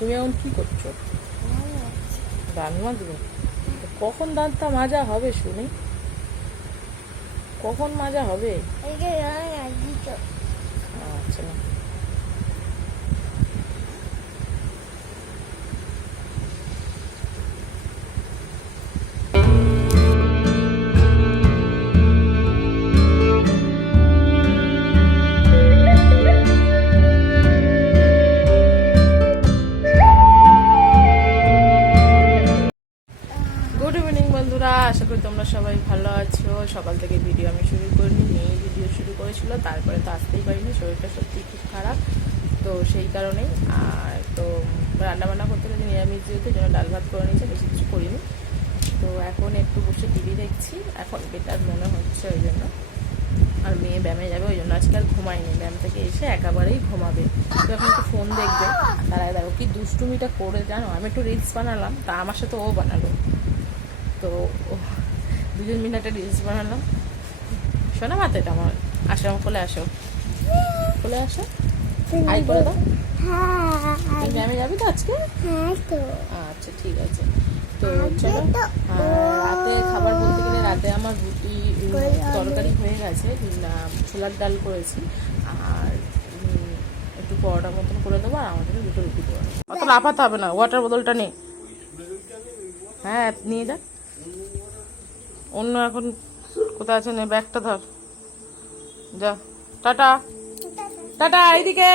তুমি এখন কি করছ? দান মাজবো কখন দাঁতটা মাজা হবে শুনি? কখন মাজা হবে? বন্ধুরা, আশা করি তোমরা সবাই ভালো আছো। সকাল থেকে ভিডিও আমি শুরু করিনি, মেয়ে ভিডিও শুরু করেছিল, তারপরে তো আসতেই পারিনি, শরীরটা সত্যি খুব খারাপ, তো সেই কারণেই। আর তো রান্নাবান্না করতে গেলে নিরামিষ যেহেতু জন্য ডাল ভাত করে নিয়েছে, বেশি কিছু করিনি। তো এখন একটু বসে টিভি দেখছি, এখন বেটার মনে হচ্ছে ওই জন্য। আর মেয়ে ব্যায়ামে যাবে, ওই জন্য আজকে আর ঘুমায়নি, ব্যায়াম থেকে এসে একেবারেই ঘুমাবে। তো এখন একটু ফোন দেখবে তার দেখো কি দুষ্টুমিটা করে জানো? আমি একটু রিলস বানালাম, তা আমার সাথে ও বানালো। তো দুজন মিলে একটা রিলস বানালাম। শোনা মাতে এটা আমার আসো আমার কোলে আসো। কোলে আসো। হাই করে দাও। তুমি ব্যায়ামে যাবি তো আজকে? আচ্ছা ঠিক আছে। তো চলো। রাতে খাবার বলতে গেলে রাতে আমার রুটি তরকারি হয়ে গেছে। ছোলার ডাল করেছি। আর একটু পরোটা মতন করে দেবো আর আমাদের দুটো রুটি দেবো। অত লাফাতে হবে না ওয়াটার বোতলটা নেই হ্যাঁ নিয়ে যা। অন্য এখন কোথায় আছে? নে ব্যাগটা ধর। যা। টাটা। টাটা। এইদিকে।